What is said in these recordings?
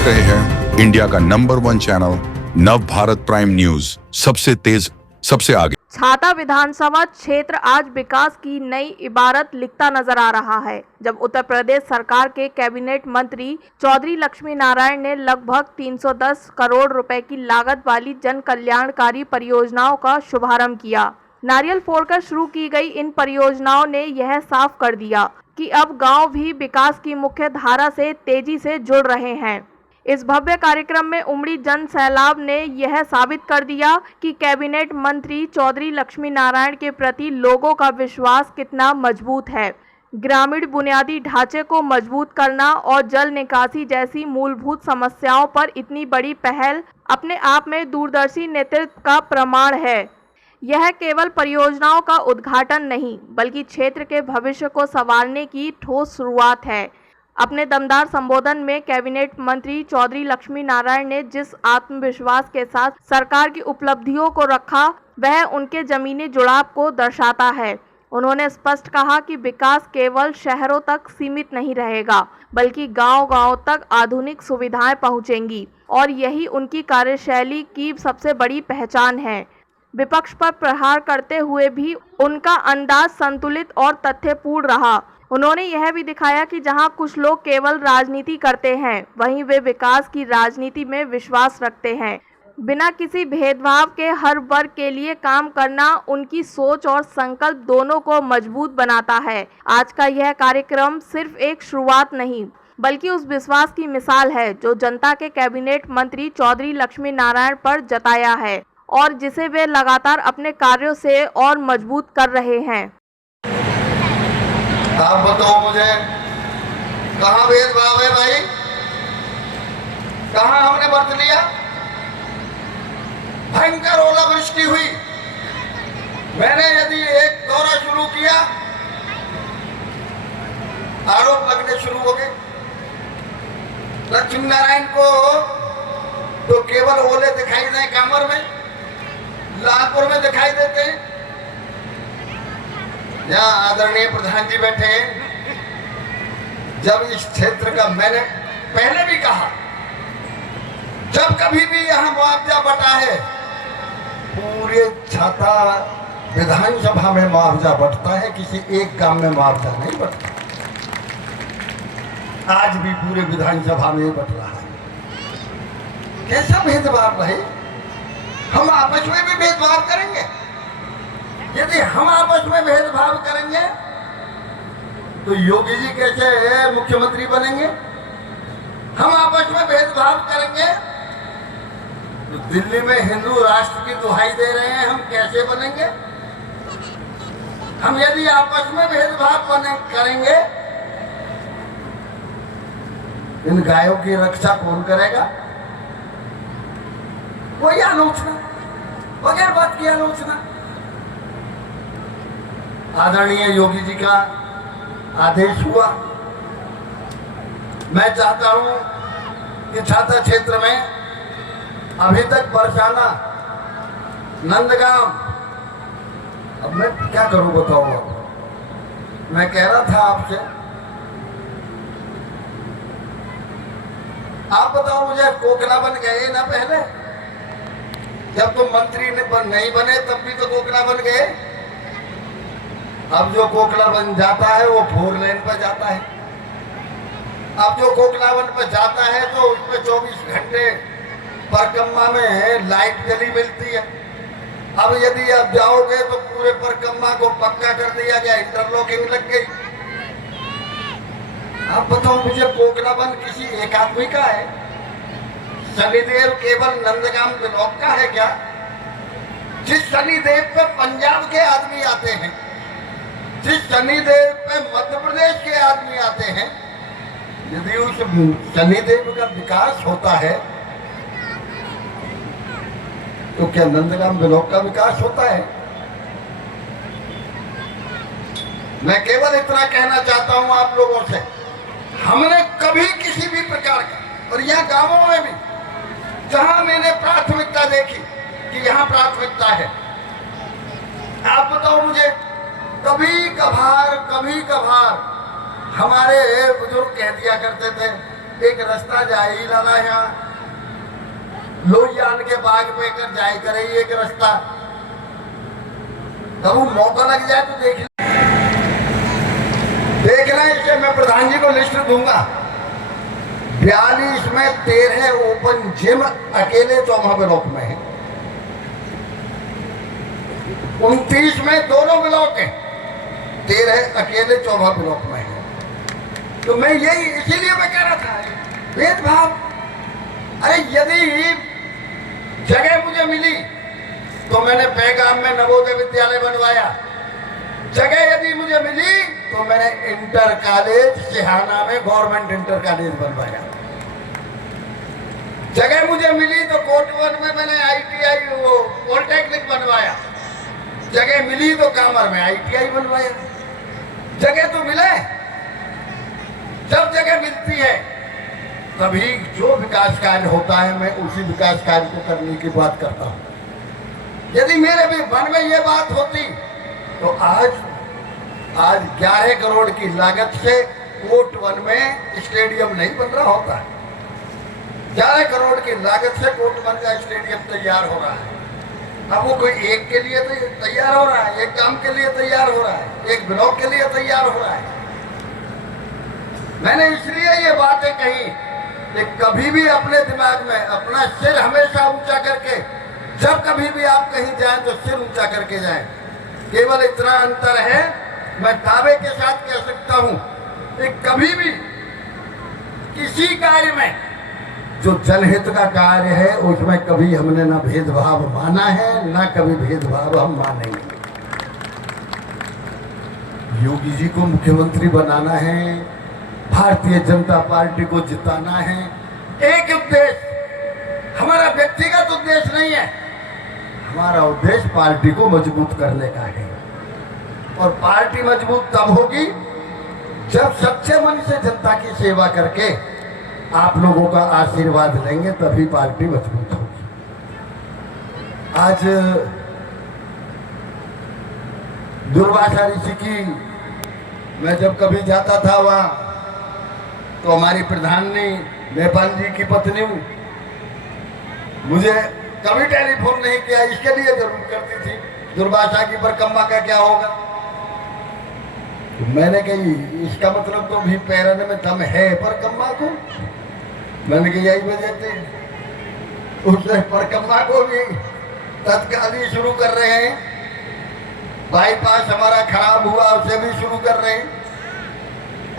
देख रहे हैं इंडिया का नंबर 1 चैनल नव भारत प्राइम न्यूज, सबसे तेज सबसे आगे। छाता विधानसभा क्षेत्र आज विकास की नई इबारत लिखता नजर आ रहा है, जब उत्तर प्रदेश सरकार के कैबिनेट मंत्री चौधरी लक्ष्मी नारायण ने लगभग 310 करोड़ रुपए की लागत वाली जन कल्याणकारी परियोजनाओं का शुभारंभ किया। नारियल फोड़कर शुरू की गई इन परियोजनाओं ने यह साफ कर दिया कि अब गांव भी विकास की मुख्य धारा से तेजी से जुड़ रहे हैं। इस भव्य कार्यक्रम में उमड़ी जन सैलाब ने यह साबित कर दिया कि कैबिनेट मंत्री चौधरी लक्ष्मी नारायण के प्रति लोगों का विश्वास कितना मजबूत है। ग्रामीण बुनियादी ढांचे को मजबूत करना और जल निकासी जैसी मूलभूत समस्याओं पर इतनी बड़ी पहल अपने आप में दूरदर्शी नेतृत्व का प्रमाण है। यह केवल परियोजनाओं का उद्घाटन नहीं, बल्कि क्षेत्र के भविष्य को संवारने की ठोस शुरुआत है। अपने दमदार संबोधन में कैबिनेट मंत्री चौधरी लक्ष्मी नारायण ने जिस आत्मविश्वास के साथ सरकार की उपलब्धियों को रखा, वह उनके जमीनी जुड़ाव को दर्शाता है। उन्होंने स्पष्ट कहा कि विकास केवल शहरों तक सीमित नहीं रहेगा, बल्कि गांव-गांव तक आधुनिक सुविधाएं पहुंचेंगी, और यही उनकी कार्यशैली की सबसे बड़ी पहचान है। विपक्ष पर प्रहार करते हुए भी उनका अंदाज संतुलित और तथ्यपूर्ण रहा। उन्होंने यह भी दिखाया कि जहां कुछ लोग केवल राजनीति करते हैं, वहीं वे विकास की राजनीति में विश्वास रखते हैं। बिना किसी भेदभाव के हर वर्ग के लिए काम करना उनकी सोच और संकल्प दोनों को मजबूत बनाता है। आज का यह कार्यक्रम सिर्फ एक शुरुआत नहीं, बल्कि उस विश्वास की मिसाल है जो जनता के कैबिनेट मंत्री चौधरी लक्ष्मी नारायण पर जताया है और जिसे वे लगातार अपने कार्यों से और मजबूत कर रहे हैं। आप बताओ मुझे, कहाँ भेदभाव है भाई? कहाँ हमने बरत लिया? भयंकर ओलावृष्टि हुई, मैंने यदि एक दौरा शुरू किया, आरोप लगने शुरू हो गए। लक्ष्मी नारायण को तो केवल ओले दिखाई दें कमर में, लालपुर में दिखाई देते हैं। यहाँ आदरणीय प्रधान जी बैठे हैं। जब इस क्षेत्र का, मैंने पहले भी कहा, जब कभी भी यहाँ मुआवजा बटा है, पूरे छाता विधानसभा में मुआवजा बटता है, किसी एक गांव में मुआवजा नहीं बटता। आज भी पूरे विधानसभा में बट रहा है। कैसा भेदभाव भाई? हम आपस में भी भेदभाव करेंगे? यदि हम आपस में भेदभाव करेंगे तो योगी जी कैसे मुख्यमंत्री बनेंगे? हम आपस में भेदभाव करेंगे तो दिल्ली में हिंदू राष्ट्र की दुहाई दे रहे हैं, हम कैसे बनेंगे? हम यदि आपस में भेदभाव करेंगे, इन गायों की रक्षा कौन करेगा? वही आलोचना, बगैर बात की आलोचना। आदरणीय योगी जी का आदेश हुआ। मैं चाहता हूं कि छाता क्षेत्र में अभी तक बरसाना, नंदगांव, अब मैं क्या करूं बताओ? मैं कह रहा था आपसे, आप बताओ मुझे, कोकला बन गए ना पहले? जब तुम मंत्री नहीं बने तब भी तो कोकला बन गए। अब जो कोकला बन जाता है वो 4 लेन पर जाता है। अब जो कोकला वन पर जाता है तो उसमें 24 घंटे परकम्मा में लाइट जली मिलती है। अब यदि आप जाओगे तो पूरे परकम्मा को पक्का कर दिया गया, इंटरलॉकिंग लग गई। आप बताओ मुझे, कोकला वन किसी एक आदमी का है? शनिदेव केवल नंदगांव ब्लॉक का है क्या? जिस शनिदेव पे पंजाब के आदमी आते हैं, जिस शनिदेव पे मध्य प्रदेश के आदमी आते हैं, यदि उस शनिदेव का विकास होता है तो क्या नंदगांव ब्लॉक का विकास होता है? मैं केवल इतना कहना चाहता हूं आप लोगों से, हमने कभी किसी भी प्रकार का, और यहाँ गांवों में भी जहां मैंने प्राथमिकता देखी कि यहाँ प्राथमिकता है, आप बताओ मुझे, कभी कभार हमारे बुजुर्ग कह दिया करते थे, एक रास्ता जाई लगा यहाँ लोहियान के बाग पे कर जाए करे एक रास्ता, तब वो मौका लग जाए तो देखना इससे मैं प्रधान जी को लिस्ट दूंगा। 42 में 13 ओपन जिम अकेले चौमा ब्लॉक में है, 29 में दोनों ब्लॉक है, 13 अकेले चौमा ब्लॉक में है। तो मैं यही इसीलिए मैं कह रहा था भेदभाव। अरे यदि जगह मुझे मिली तो मैंने पैगाम में नवोदय विद्यालय बनवाया, जगह यदि मुझे मिली तो मैंने इंटर कॉलेज सिहाना में गवर्नमेंट इंटर कॉलेज बनवाया, जगह मुझे मिली तो कोटवन में मैंने ITI वो पॉलिटेक्निक बनवाया, जगह मिली तो कामर में ITI बनवाया। जगह तो मिले, जब जगह मिलती है तभी जो विकास कार्य होता है मैं उसी विकास कार्य को करने की बात करता हूं। यदि मेरे भी मन में ये बात होती तो आज 11 करोड़ की लागत से कोटवन में स्टेडियम नहीं बन रहा होता। 11 करोड़ की लागत से कोटवन का स्टेडियम तैयार हो रहा है। अब वो कोई एक के लिए तो तैयार हो रहा है, एक काम के लिए तैयार हो रहा है, एक ब्लॉक के लिए तैयार हो रहा है। मैंने इसलिए ये बातें कही कि कभी भी अपने दिमाग में अपना सिर हमेशा ऊंचा करके, जब कभी भी आप कहीं जाएं तो सिर ऊंचा करके जाएं। केवल इतना अंतर है, मैं दावे के साथ कह सकता हूं कि कभी भी किसी कार्य में जो जनहित का कार्य है उसमें कभी हमने ना भेदभाव माना है, ना कभी भेदभाव हम मानेंगे। योगी जी को मुख्यमंत्री बनाना है, भारतीय जनता पार्टी को जिताना है, एक उद्देश्य, हमारा व्यक्तिगत उद्देश्य नहीं है, हमारा उद्देश्य पार्टी को मजबूत करने का है। और पार्टी मजबूत तब होगी जब सच्चे मन से जनता की सेवा करके आप लोगों का आशीर्वाद लेंगे, तभी पार्टी मजबूत होगी। आज दुर्वासा ऋषि की मैं जब कभी जाता था वहां तो हमारी प्रधानी नेपाल जी की पत्नी मुझे कभी टेलीफोन नहीं किया, इसके लिए जरूर करती थी दुर्वासा की परकम्मा का क्या होगा। तो मैंने कही इसका मतलब तो भी पैरने में दम है परकम्मा को। मैंने कही यही वजह थे उसने परकम्मा को भी तत्काल ही शुरू कर रहे हैं, बाईपास हमारा खराब हुआ उसे भी शुरू कर रहे हैं,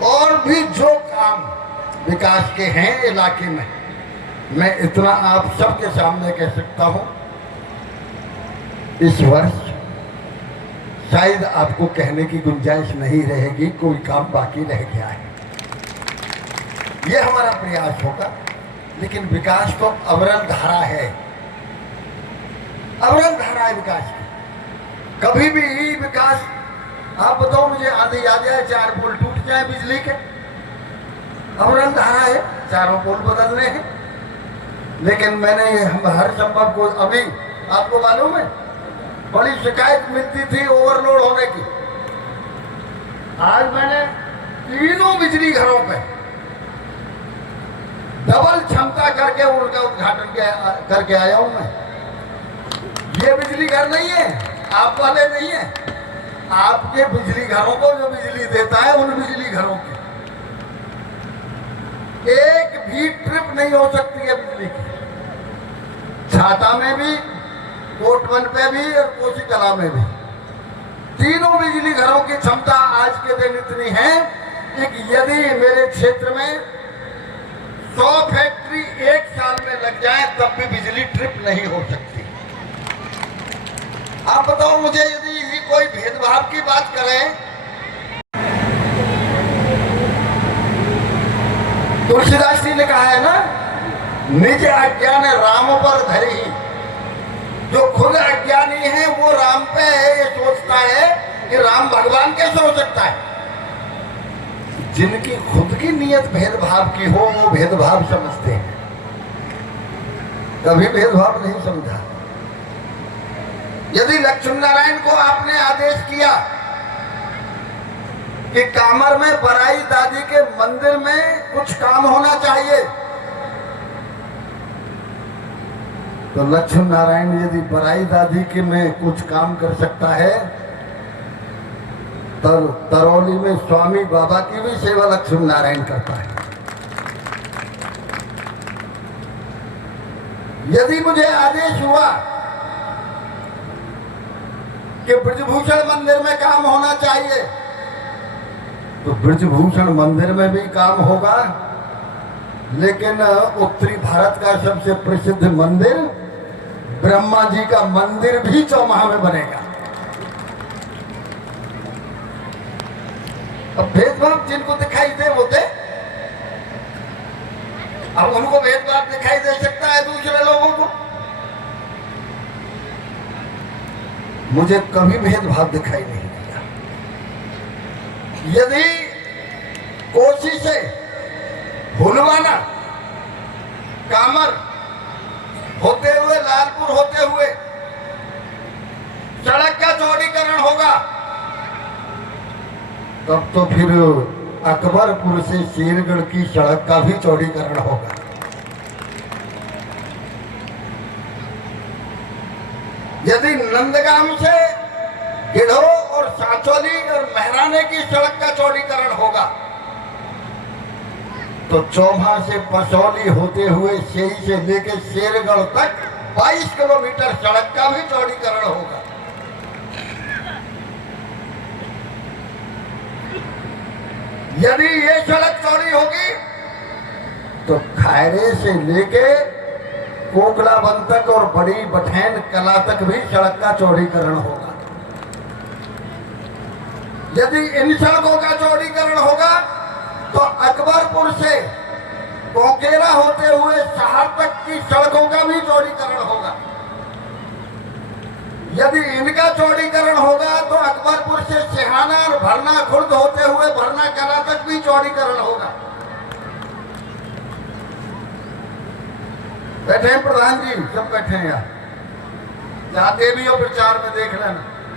और भी जो काम विकास के हैं इलाके में, मैं इतना आप सबके सामने कह सकता हूं, इस वर्ष शायद आपको कहने की गुंजाइश नहीं रहेगी, कोई काम बाकी रह गया है। ये हमारा प्रयास होगा, लेकिन विकास तो अविरल धारा है, अविरल धारा है विकास की। कभी भी विकास, आप बताओ मुझे आंधी आ जाए 4 पोल टूट जाए बिजली के, अविरल धारा है, 4 पोल बदलने हैं। लेकिन मैंने हर संभव को, अभी आपको मालूम है बड़ी शिकायत मिलती थी ओवरलोड होने की, आज मैंने तीनों बिजली घरों पे डबल क्षमता करके उनका उद्घाटन करके आया हूं मैं। ये बिजली घर नहीं है, आप वाले नहीं है, आपके बिजली घरों को जो बिजली देता है उन बिजली घरों की एक भी ट्रिप नहीं हो सकती है बिजली की। छाता में भी, कोटवन पे भी और कोसी कला में भी, तीनों बिजली घरों की क्षमता आज के दिन इतनी है कि यदि मेरे क्षेत्र में 100 फैक्ट्री एक साल में लग जाए तब भी बिजली ट्रिप नहीं हो सकती। आप बताओ मुझे, यदि कोई भेदभाव की बात करें, तुलसीदास जी ने कहा है ना, निज अज्ञान राम पर धरी। जो खुद अज्ञानी है वो राम पे ये सोचता है कि राम भगवान कैसे हो सकता है। जिनकी खुद की नीयत भेदभाव की हो वो भेदभाव समझते हैं, कभी भेदभाव नहीं समझा। यदि लक्ष्मी नारायण को आपने आदेश किया कि कामर में बराई दादी के मंदिर में कुछ काम होना चाहिए। तो लक्ष्मण नारायण यदि बराई दादी के में कुछ काम कर सकता है, तो तरौली में स्वामी बाबा की भी सेवा लक्ष्मण नारायण करता है। यदि मुझे आदेश हुआ कि ब्रजभूषण मंदिर में काम होना चाहिए, तो ब्रजभूषण मंदिर में भी काम होगा, लेकिन उत्तरी भारत का सबसे प्रसिद्ध मंदिर ब्रह्मा जी का मंदिर भी चौमाह में बनेगा। अब भेदभाव जिनको दिखाई दे वो दे, अब उनको भेदभाव दिखाई दे सकता है दूसरे लोगों को। मुझे कभी भेदभाव दिखाई नहीं दिया। यदि कोसी से हुलवाना कामर होते हुए लालपुर होते हुए सड़क का चौड़ीकरण होगा, तब तो फिर अकबरपुर से शेरगढ़ की सड़क का भी चौड़ीकरण होगा। यदि नंदगांव से गिढ़ो और सांचौली और महराने की सड़क का चौड़ीकरण होगा, तो चौमा से पसौली होते हुए शेई से लेकर शेरगढ़ तक 22 किलोमीटर सड़क का भी चौड़ीकरण होगा। यदि ये सड़क चौड़ी होगी तो खायरे से लेके कोकलाबंद तक और बड़ी बठैन कला तक भी सड़क का चौड़ीकरण होगा। यदि इन सड़कों का चौड़ीकरण होगा तो अकबरपुर से कोकेला होते हुए शहर तक की सड़कों का भी चौड़ीकरण होगा। यदि इनका चौड़ीकरण होगा तो अकबरपुर से सिहाना और भरना खुर्द होते हुए भरना कला तक भी चौड़ीकरण होगा। बैठे हैं प्रधान जी, सब बैठे हैं यहाँ, जाते भी हो प्रचार में देख लेना।